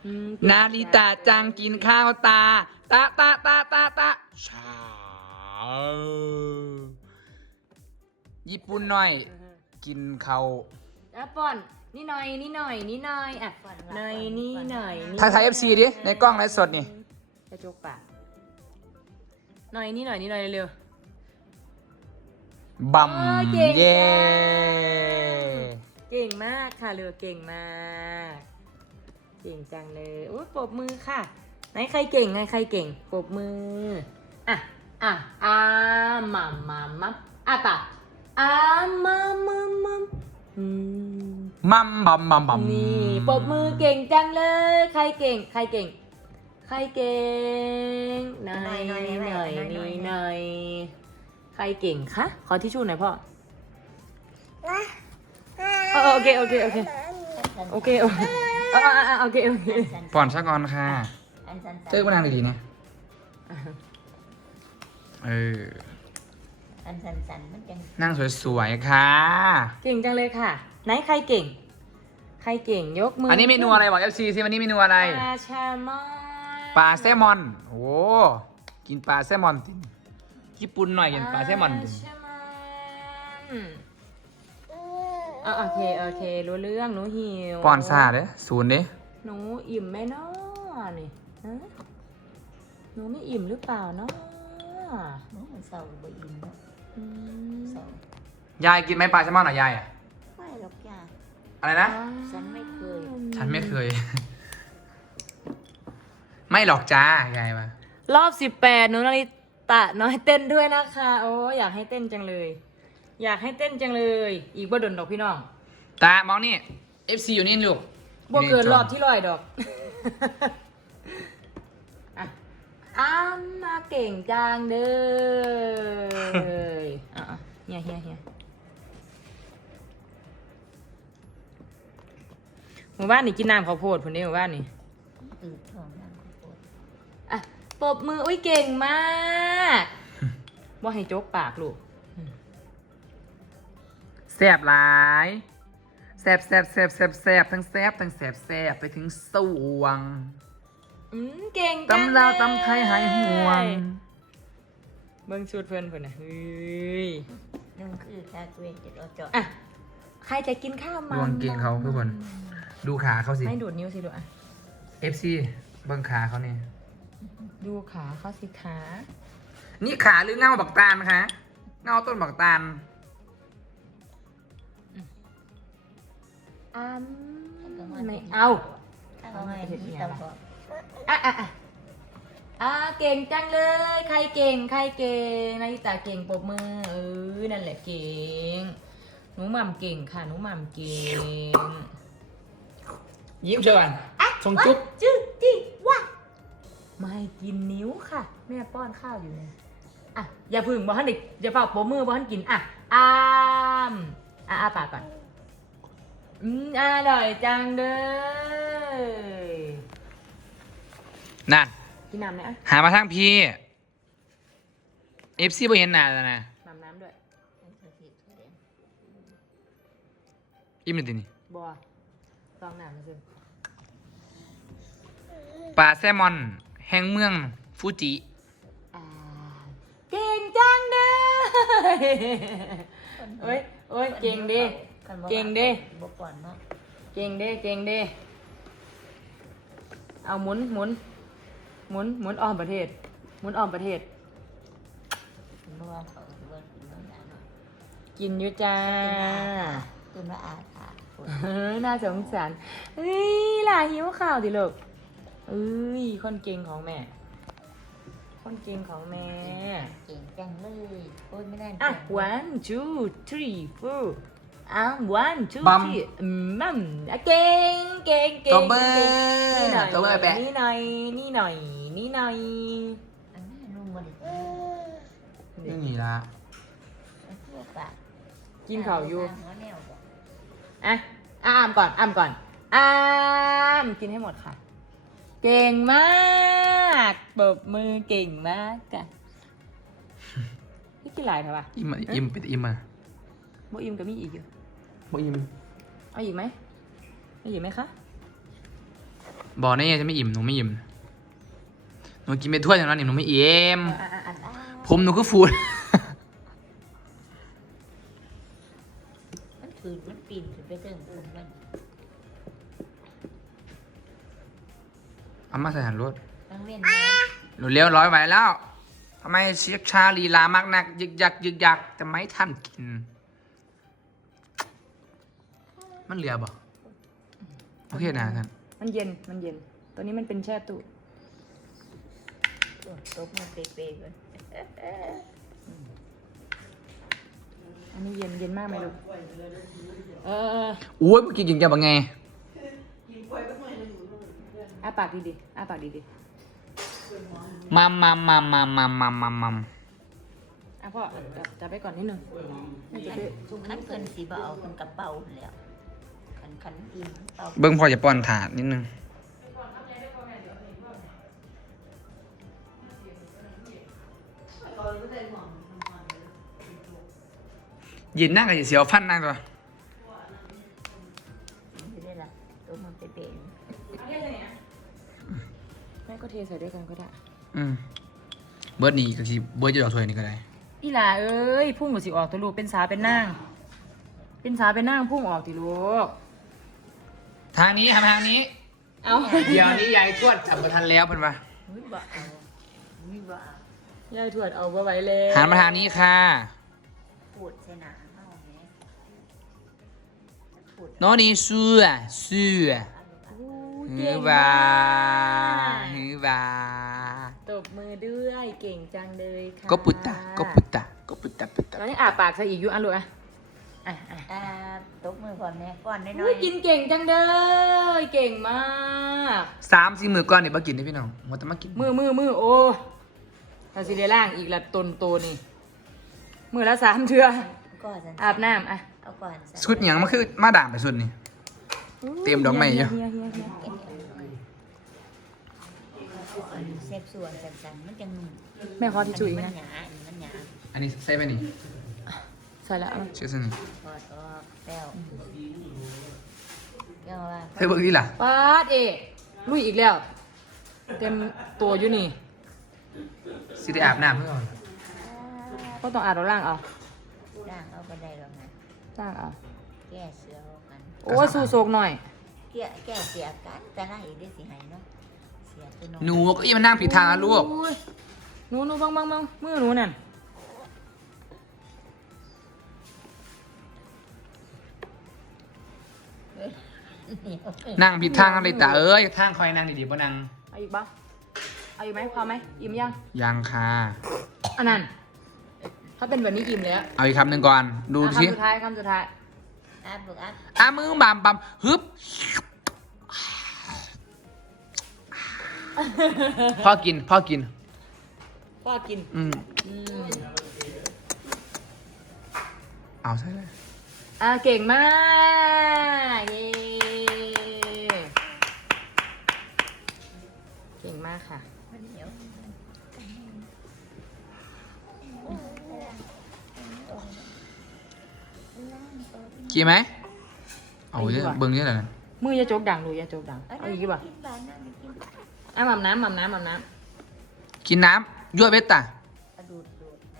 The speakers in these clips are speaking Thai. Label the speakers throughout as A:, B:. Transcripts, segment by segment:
A: นาริตะจังกินข้าวตาตาชาญี่ปุ่นหน่อยกินข้าว
B: ป้อนนี่หน่อยอ่ะหน่อยนี่หน่อย
A: ถ่าย FC ดิในกล้องไลฟ์สดนี่
B: จะจกปากหน่อยนี่หน่อยเร็ว
A: บัมเย่
B: เก่งมากค่ะเรือเก่งมากเก่งจังเลยโอ้ยปรบมือค่ะไหนใครเก่งปรบมืออ่ะมาอ่ะปะมา
A: มัมบัม
B: นี่ปรบมือเก่งจังเลยใครเก่งหน่อยใครเก่งคะขอทิชชู่หน่อยพ่อโอเค
A: ก่อนชักก่อนค่ะเจอมานางดีๆเนี่ยนั่งสวยๆค่ะ
B: เก่งจังเลยค่ะไหนใครเก่งยกมือ
A: อันนี้เมนูอะไรบอก FC สิวันนี้เมนูอะไรปลาแซลมอนโอ้กินปลาแซลมอนญี่ปุ่นหน่อยกินปลาแซลมอน
B: โอเครู้เรื่องหนูหิว
A: ป้อนซาเด้ศูนย์เด้
B: หนูอิ่มไหมเนาะนี่ฮะหนูไม่อิ่มหรือเปล่าเนาะหนูเศร้าบ่อิ่มเนาะ
A: ยายกินไหมปลาแซลมอนหรอยาย
C: ไม่หรอกจ้า
A: อะไรนะ
C: ฉันไม่เคย
A: ไม่หรอกจ้ายายม
B: ารอบ18หนูนาริตะน้อยเต้นด้วยนะคะโอ้อยากให้เต้นจังเลยอีกบ่ดนดอกพี่น้อง
A: ตามองนี่ FC อยู่นี่ลูก
B: บ่เกินรอบที่100ดอกมาเก่งจังเด้อเฮียหมู่บ้านนี่กินน้ำข้าวโพดพุ่นเด้หมู่บ้านนี่ปรบมืออุ้ยเก่งมากว่าให้โจ๊กปากลูก
A: แซ่บหลายแซ่บทั้งแซ่บไปถึงสวง
B: เก่งจังเลย
A: ตำลาวตำไทยหายห่วง
B: เบิ่งสูตรเพิ่นนะเฮ้ย
C: นั่นคือคาเฟ่จะเราเจาะ
B: ใครจะกินข้าวมัน
A: ดวงเก่งเขาทุกคนดูขาเขาสิ
B: ไม่ดูดนิ้วสิดู
A: FC เบิ่งขาเขาเนี่ย
B: ดูขาเขาสิขา
A: นี่ขาหรือเงาบักตาลคะเงาต้นบักตาล
B: ไม่เอาเก่งจังเลยใครเก่งนาริตาเก่งปรบมือนั่นแหละเก่งหนูหม่ำเก่งค่ะหนูหม่ำเก่ง
A: ยิ้มเชิญส่งจุ๊บ
B: จี้ว่าไม่กินนิ้วค่ะแม่ป้อนข้าวอยู่เลยอย่าพึ่งบ่ฮันเด็กอย่าฝากปรบมือบ่ฮันกินปากก่อนอร่อยจังเลย
A: นั่น
B: กินน้ำไหม
A: หามาทางพี่ FC บ่เห็นหน้าแล้วนะ
B: น้ำด้วย
A: อิ่มเลยทีนี้
B: บัวลองน้ำมาสิ
A: ปลาแซลมอนแห่งเมืองฟูจิ
B: เก่งจังเด้โอ้ยเก่งดิเอาหมุนอ้อมประเทศกินอยู่จ้า
C: คุณว่าค่ะ
B: น่าสงสารหลานหิวข้าวดิลูกคนเก่งของแม่เก่ง
C: จังเลยโอ้ยไม่ได้
B: 1 2 3 41 2 3มัมเก่ง
A: ตัวเบอร์แปะ
B: นี่หน่อย
A: นี่ละ
B: กินข้าวอยู่อ้ามก่อนกินให้หมดค่ะเก่งมากปรบมือเก่งมากกันนี่กินหลายเถอะวะ
A: อิ่มเป็นอิ่มอ่ะ
B: โมอิ่มกับมีอีกอยู่
A: บ่อิ่ม
B: เอาอีกไหมคะ
A: บอกแน่จะไม่อิ่มหนูไม่อิ่มหนูกินไปถ้วยอย่างนั้นหนูไม่อิ่มผมหนูก็ฟูด
C: มันถือมันปีนขึ้นไปถึงผมมัน
A: เอามาใส่หันรถ
C: ต้องเล่น
A: หนูเลี้ยวร้อยไหวแล้วทำไมเชียกชาลีลามากนักยึกยักแต่ไม่ทันกิน มันเหลือบ่โอเคนะท่าน
B: มันเย็นตัวนี้มันเป็นแช่ตู้
C: ตบมันเปย์ๆก่อน
B: อันนี้เย็นมากไหมลูก
A: อุ้ยเมื่อกี้กินแกบังไง
B: อ้าปากดีๆอ้าปากดี
A: มัม
B: อ่ะพ่อจับไปก่อนนิดนึง
C: ขันเพิ่นสีบ่เอาเป็นกระเป๋าแล้วขันอิ่มเป่า
A: เบิ้งพอจะป้อนถาดนิดนึงยินนั่งกับเสียวฟันนั่งตัว
C: ไม่ได้ละตบมันเปย์
B: แม่ก็เทใส่ด้วยกันก็ได้
A: เบิร์ดนี่ก็คือเบิร์ดจะดอกถ้วยนี่ก็ได้
B: อีหล่าเอ้ยพุ่งกับสิออกตัวลูกเป็นสาเป็นนางพุ่งออกติลูก
A: ทางนี้ทางนี้
B: เอา
A: เดี๋ยวนี้ยายทวดจับประทันแล้วเพิ่นว่า
C: ไม่บ่เอาไม่บ่เอา
B: ยายถวดเอาไว้ไว้เลย
A: หันมาทางนี้ค่ะ
C: ปวดใส่หนาเฮาแม่ปวด
A: โน้นี่เสื้อฮือว่า
B: ตบมือด้วยเก่งจังเลยค่ะ
A: ก็ปุตตะ
B: ตอนนี้อาปากใส่อีกอยู่อ่ะลูกอ่ะ
C: ตบมือก่อนแม่ก่อนน้
B: อุ้
C: อย ย
B: กินเก่งจังเลยเก่งมาก
A: 3-4 มื้อก่อนนี่บ่กินได้พี่น้องว่าแต่มากิน
B: มือโอ้ถ้าสิได้ล่างอีกละตนโตนี่มือละ3 เทื่อ
C: ๆก่อนสัน
B: อาบน้ำอ่ะ
C: เอาก่อนสัน
A: ชุดหยังมันคือมาด่างไปสุดนี่ เตรียมดอกไม้อยู่
B: เฮีย
C: เซฟส่วนสันๆมันจัง
B: แม่ขอที่จุ๋ย
C: มัน
B: นะ
C: หยามันหยา
A: อันนี้ใส่ไปนี่
B: ใส่แล้วเอา
A: ชื่อซั่นนี่
C: พอดออกแล้วเรียกว่า
A: ใส่เบิ่งนี่ล่ะ
B: ปาดลุยอีกแล้ว เต็มตัวอยู่นี่
A: สิได้อาบน้ำเพื่อก่อน
B: ก็ต้องอาบเราล่างเอา
C: ร่างเอาก็ได้หรอกนะ
B: ล่างเอา
C: แก้เสือเอากัน
B: โอ้ยสู้โศกหน่อย
C: แก้เสียกันแต่ละอีกได้สิหายเนาะเสียตัวน้อย
A: หนูก็อย่ามานั่งผิดทางนะลูก
B: อุ้ยหนูบังมือหนูนั่น
A: นั่งผิดทางอะไรตาเอ้ยทางคอยนั่งดีๆบ่นั่ง
B: เอาอีกปะเอาอีกไหมพอไหมอิ่มยัง
A: ยังค่ะ
B: อันนั้นถ้าเป็นแบบนี้อิ่มแล้ว
A: เอาอีกคำหนึ่งก่อน ดู
B: อ่ะ
A: สิ
B: คำสุดท้าย
C: อัพลูกอัพ
A: มือบามฮึบพ่อกิน
B: พ่อกิน
A: เอาใช่เลย
B: เก่งมากเย้เก่งมากค่ะ
C: มันเหนียว
A: กินไหมเอาเยอะเบิ่งเยอะเลย
B: มืออย่าโจกดังดูอย่าโจกดังเอาอีกป่ะ
C: กินบ้านนั่งกิน
B: หม่ำน้ำ
A: กินน้ำยั่วเวตตา
C: ดูดนะ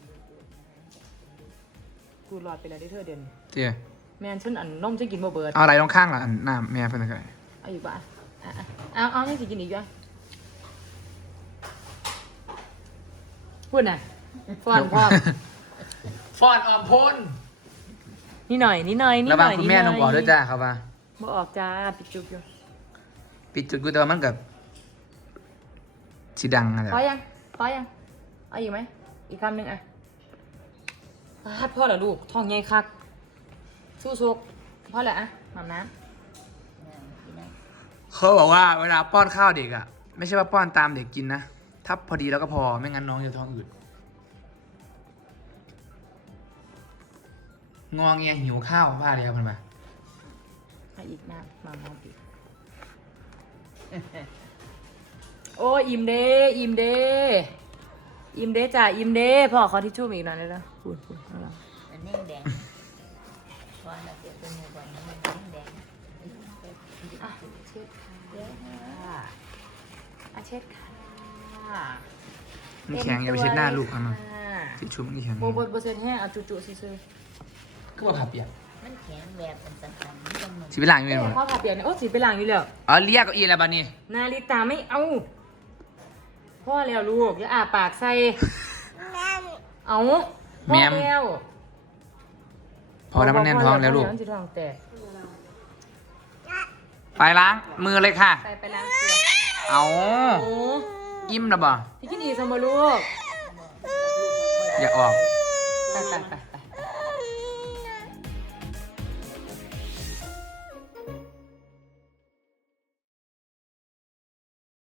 B: กูหลอดไปแล้วได้เธอเดือน
A: เตี้ย
B: แม่นฉันอันนมฉันกินบ่เบิด
A: เอาอะไรตรงข้างล่ะอันน้ำแม่เป็นอะไร
B: เอาอีกป่ะเอายังสิกินอีกด้วยพูดน่ะฟอนพ่อ
A: ฟอนออมพ่น
B: นี่หน่อย
A: ระวังคุณแม่ลงบอกด้วยจ้าครับว่า
B: บ่ออกจ้าปิดจุกอยู่
A: ปิดจุดกูแต่ว่ามันกับสีดังอะไร
B: พอยังเอาอีกไหมอีกคำหนึ่งอ่ะพัดพ่อเหรอลูกท้องใหญ่คักสู้ซกพ่อแหละอ่ะหม่ำน้
C: กินนะ
A: เขาบอกว่าเวลาป้อนข้าวเด็กอ่ะ ไม่ใช่ว่าป้อนตามเด็กกินนะ ถ้าพอดีแล้วก็พอไม่งั้นน้องจะท้องอืดงอเงียหิวข้าวผ้าเดียวมันมา
B: ำอีกน้ำหม่ำน้ำอีกโอ้อิ่มเด้จ้ะอิ่มเด้พ่อขอทิชชู่อีกหน่อยได้แล้วพูดข้างหลัง
C: อันนี้แดงก่อนเราเสียตัวนี้ก่อนมันแดง
B: อ่ะเช็ดค่ะอ่ะเช็ดค่ะ
A: มันแข็งอย่าไปเช็ดหน้าลูกเอามา
B: ค่ะ
A: ทิชชู่มันแข็ง
B: โบเซ็ตแห้เอาจุๆซื่อ
A: ก็ว่าผับเปียก
C: มันแข็งแบบเป็นสันๆจังหนึ่ง
A: สิไปล้างอยู่
B: ๆ
A: ไหม
B: พ่อผัดเปียกเนี่ยโอ้สีไปล้างอยู่แล้ว
A: อ๋อเรียกเก้าอี้แล้วบัดนี้
B: นาฬิตาไม่เอาพ่อแล้วลูกอย่าอาปากใส่เอาพ่อแล้ว
A: พอแล้วมันแน่นท้องแล้วลูก
B: มันจะท้องแตก
A: ไปล้างมือเลยค่ะ
B: ไปล้างตัว
A: เอา
B: โอ้
A: อิ่มแล้วบ่
B: พี่กินดีสมบูรลูก
A: อย่าออก
B: ไป